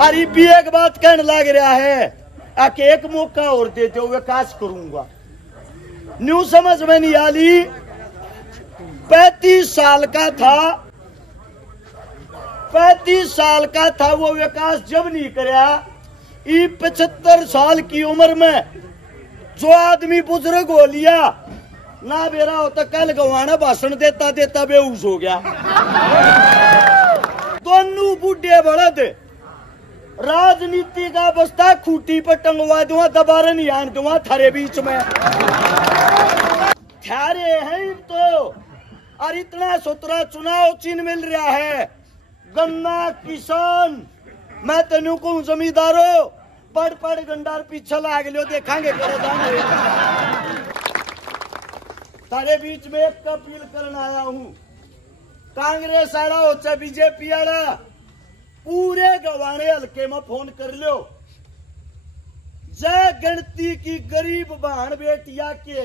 अरे भी एक बात कहने लग रहा है आके एक मौका और दे दो विकास करूंगा। न्यू समझ में नहीं आली। 35 साल का था, 35 साल का था वो विकास जब नहीं करया। 75 साल की उम्र में जो आदमी बुजुर्ग हो लिया ना बेरा होता, कल गवाना भाषण देता देता बेहोश हो गया। दोनों बूढ़े बड़द राजनीति का बस्ता खूटी पर टंगवा दूंगा, दोबारा नहीं आन दूंगा थारे बीच में। थारे हैं तो और इतना सुतरा चुनाव चिन्ह मिल रहा है। गन्ना किसान मैं तेनू को जमींदारो पढ़ पढ़ गंडार पीछे लाग लियो, देखांगे तारे बीच में एक अपील करने आया हूं। कांग्रेस आड़ा हो चाहे बीजेपी आड़ा, पूरे गवाने हल्के में फोन कर लो। जय गणती की गरीब बहन बेटिया के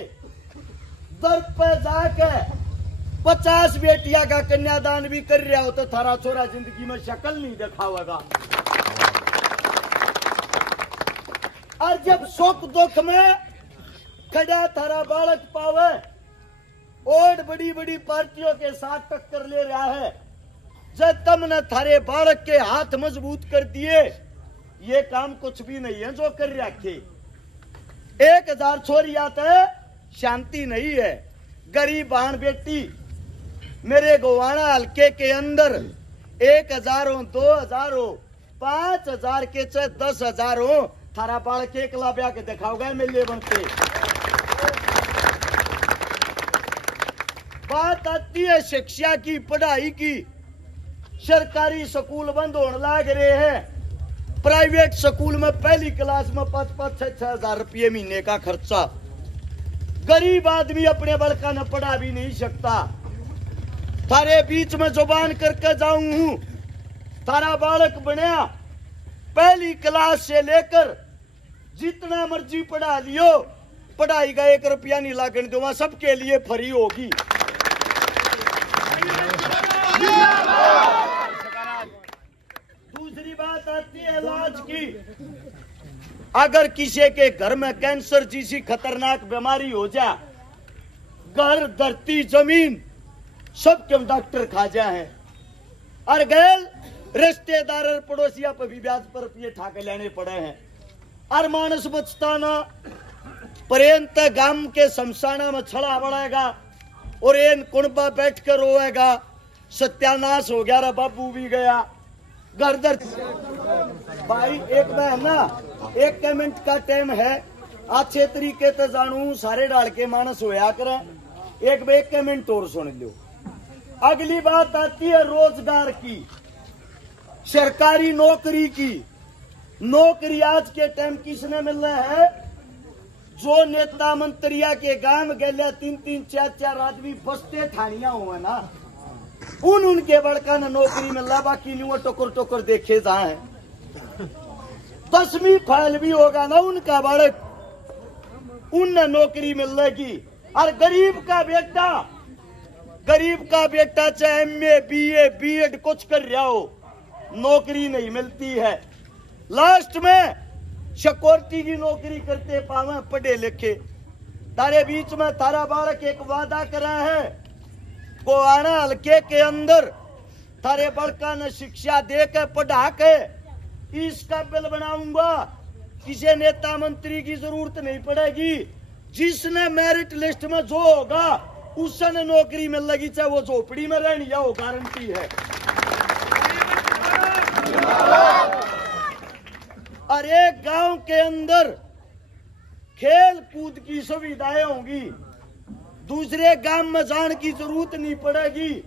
दर पे जाके 50 बेटिया का कन्यादान भी कर रहा हो तो थारा छोरा जिंदगी में शक्ल नहीं दिखावेगा। और जब सुख दुख में खड़ा थारा बालक पावे और बड़ी बड़ी पार्टियों के साथ टक्कर ले रहा है, जब तुमने थारे बालक के हाथ मजबूत कर दिए, ये काम कुछ भी नहीं है जो कर रखे। 1000 छोरिया तो शांति नहीं है। गरीब बहन बेटी मेरे गोवाना हल्के के अंदर 1000 हो, 2000 हो, 5000 के चाहे 10,000 हो, थारा बालक एकला ब्याह के दिखाओगे मिले बनते। बात आती है शिक्षा की, पढ़ाई की। सरकारी स्कूल बंद होने लग रहे हैं। प्राइवेट स्कूल में पहली क्लास में 5-5, 6-6 हजार रुपये महीने का खर्चा। गरीब आदमी अपने बड़का न पढ़ा भी नहीं सकता। थारे बीच में जुबान करके जाऊं हूं, थारा बालक बनया पहली क्लास से लेकर जितना मर्जी पढ़ा लियो, पढ़ाई का 1 रुपया नहीं लागने दूंगा, सबके लिए फ्री होगी। दूसरी बात आती है इलाज की। अगर किसी के घर में कैंसर जैसी खतरनाक बीमारी हो जाए, घर धरती जमीन सबके डॉक्टर खा जाए हैं, और गैल रिश्तेदार और पड़ोसिया पर भी ब्याज पर रुपये ठाके लेने पड़े हैं। और मानस बचता ना पर्यंत गांव के शमशाना में छड़ा बढ़ेगा और एन कुणबा बैठ कर रोएगा, सत्यानाश हो गया, रा बाबू भी गया घर दर। भाई एक मैं ना 1 मिनट का टाइम है, अच्छे तरीके से जानू सारे डाल के मानस होया करे। 1 मिनट और सुन लो। अगली बात आती है रोजगार की, सरकारी नौकरी की। नौकरी आज के टाइम किसने मिल रहा है? जो नेता मंत्रिया के गांव गया 3-3, 4-4 आदमी बसते ठानिया हुए ना, उनके बड़का न नौकरी मिल रहा, बाकी नहीं टोकर टोकर देखे जाए। 10वीं फाइल भी होगा ना उनका बालक, उन नौकरी मिल रहेगी। और गरीब का बेटा चाहे MA, BA, B.Ed कुछ कर रहा हो, नौकरी नहीं मिलती है। लास्ट में सिक्योरिटी की नौकरी करते पावे पढ़े लिखे। तारे बीच में तारा बालक एक वादा करा है, गोवाना हल्के के अंदर थारे बड़का ने शिक्षा दे के पढ़ा के इसका बिल बनाऊंगा। किसी नेता मंत्री की जरूरत नहीं पड़ेगी। जिसने मेरिट लिस्ट में जो होगा उसने नौकरी मिल लगी, चाहे वो झोपड़ी में रहनी या वो गारंटी है। और एक गांव के अंदर खेल कूद की सुविधाएं होंगी, दूसरे गांव में जाने की जरूरत नहीं पड़ेगी।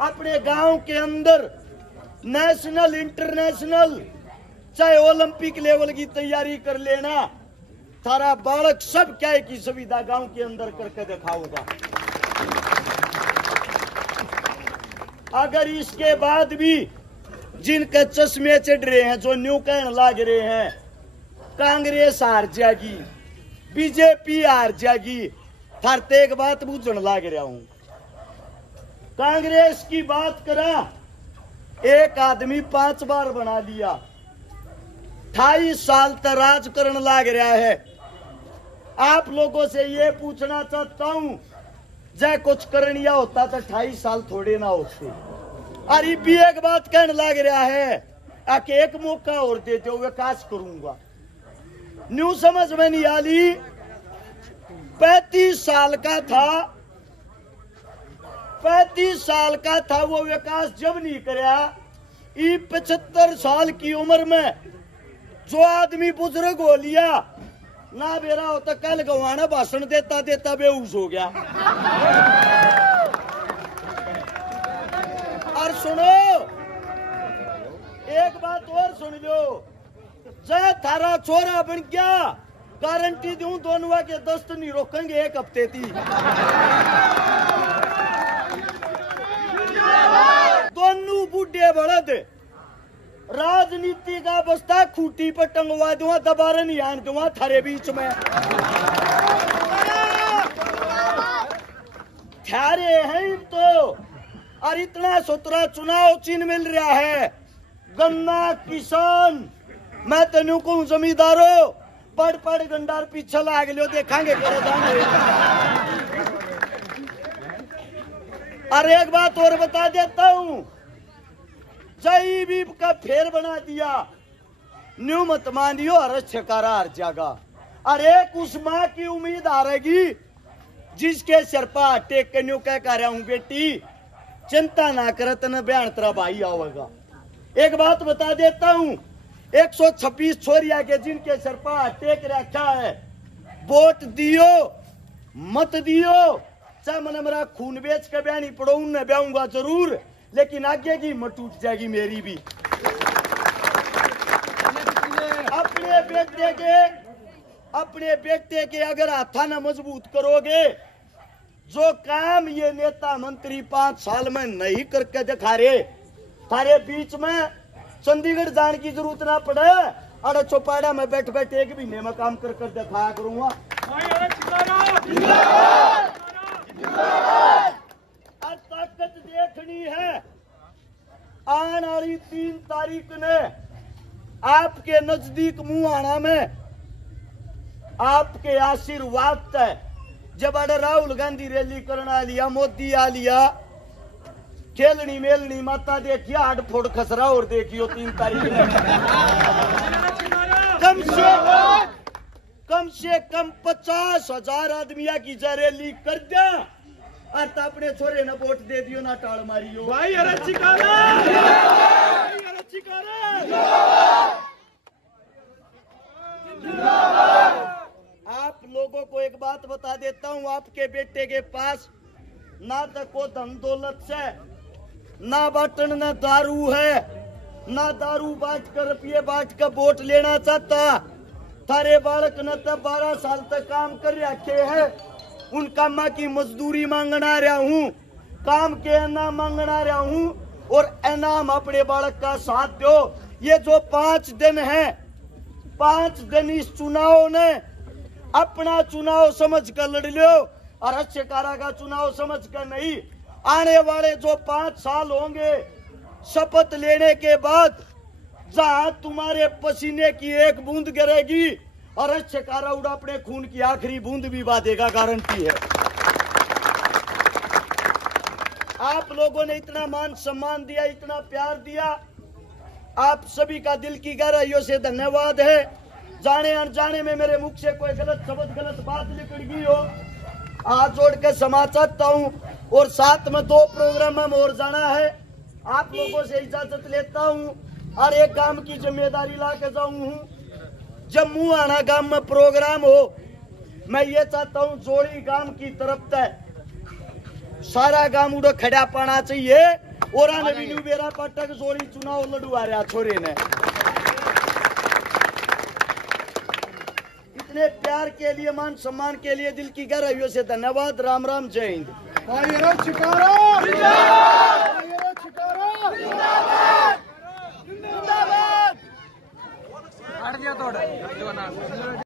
अपने गांव के अंदर नेशनल इंटरनेशनल चाहे ओलंपिक लेवल की तैयारी कर लेना, थारा बालक सब क्या की सुविधा गांव के अंदर करके दिखाऊंगा। अगर इसके बाद भी जिनके चश्मे चढ़ रहे हैं, जो न्यू कहने लग रहे हैं कांग्रेस हार जाएगी, बीजेपी हार जाएगी, थारते एक बात बूझने लग रहा हूं। कांग्रेस की बात करा, एक आदमी 5 बार बना लिया, 28 साल तक राज करने लाग रहा है। आप लोगों से ये पूछना चाहता हूं, जय कुछ करनिया होता तो 28 साल थोड़े ना होते। अरे भी एक बात कहने लग रहा है, आके एक मौका और देते हो विकास करूंगा। न्यू समझ में नहीं आली। 35 साल का था, 35 साल का था वो विकास जब नहीं कराया। 75 साल की उम्र में जो आदमी बुजुर्ग हो लिया ना, बेरा होता कल गवाना भाषण देता देता बेहोश हो गया। और सुनो, एक बात और सुन लो, जय थारा छोरा बन गया, गारंटी दूं दोनों के दस्त नहीं रोकेंगे 1 हफ्ते थी। दोनों बूढ़े बड़द राजनीति का बस्ता खूटी पर टंगवा दूंगा, दोबारा नहीं आन दूंगा थारे बीच में। थारे हैं तो, और इतना सुतरा चुनाव चिन्ह मिल रहा है। गन्ना किसान, मैं तेनू को जमींदारो पढ़ पढ़ गंडार पीछे लाग लियो, देखांगे अरे एक बात और बता देता हूं, जय भी का फेर बना दिया, न्यू मत मानियो हर छकारा हर जागा। अरे कुछ माँ की उम्मीद आ रहेगी जिसके सिर पर टेक के न्यू कह रहा हूं, बेटी चिंता ना करत न बयान तेरा भाई आवेगा। एक बात बता देता हूं, 126 छोरिया के जिनके सिर पर टेक रखा है, वोट दियो मत दियो, चाहे मैंने मेरा खून बेच के बयानी पड़ो, उन्हें ब्याऊंगा जरूर, लेकिन आगे की मत टूट जाएगी मेरी भी। अपने बेटे के अगर हाथा न मजबूत करोगे, जो काम ये नेता मंत्री 5 साल में नहीं करके दिखा रहे, थारे बीच में चंडीगढ़ जाने की जरूरत ना पड़े, अरे चौपाड़ा में बैठ बैठ 1 महीने में काम कर कर दिखाया करूंगा। आज ताकत देखनी है। आने वाली 3 तारीख ने आपके नजदीक मुहाना में आपके आशीर्वाद तय, जब अरे राहुल गांधी रैली करना लिया, मोदी आ लिया, खेलनी मेलनी माता देखिया, हाड फोड़ खसरा और देखियो 3 तारीख में कम से कम 50,000 आदमिया की रैली कर दिया, और तो अपने छोरे ने वोट दे दियो ना टाल मारियो भाई। आप लोगों को एक बात बता देता हूं, आपके बेटे के पास ना तो को धन दौलत से ना बाटन ना दारू है, ना दारू बांट कर रुपये बांट कर वोट लेना चाहता। थारे बालक ने तो 12 साल तक काम कर रखे हैं, उन कामा की मजदूरी मांगना रहा हूं, काम के इनाम मांगना रहा हूं, और इनाम अपने बालक का साथ दो। ये जो 5 दिन है, 5 दिन इस चुनाव ने अपना चुनाव समझ कर लड़ लो, और अच्छे कारा का चुनाव समझ कर नहीं। आने वाले जो 5 साल होंगे, शपथ लेने के बाद जहां तुम्हारे पसीने की 1 बूंद गिरेगी, और अच्छे कारा उड़ा अपने खून की आखिरी बूंद भी बांधेगा, गारंटी है। आप लोगों ने इतना मान सम्मान दिया, इतना प्यार दिया, आप सभी का दिल की गहराइयों से धन्यवाद है। जाने अनजाने में मेरे मुख से कोई गलत शब्द गलत बात निकल गई हो, हाथ जोड़ के क्षमा चाहता हूं। और साथ में 2 प्रोग्राम में और जाना है, आप लोगों से इजाजत लेता हूं, और एक काम की जिम्मेदारी ला के जाऊं हूं। जब मुहाना गांव में प्रोग्राम हो, मैं ये चाहता हूं जोड़ी गांव की तरफ तक सारा गांव उड़ा खड़ा पाना चाहिए, और आने बेरा पाटक जोड़ी चुनाव लड़वा रहा छोरे ने। इतने प्यार के लिए, मान सम्मान के लिए दिल की गहराइयों से धन्यवाद। राम राम, जय हिंद।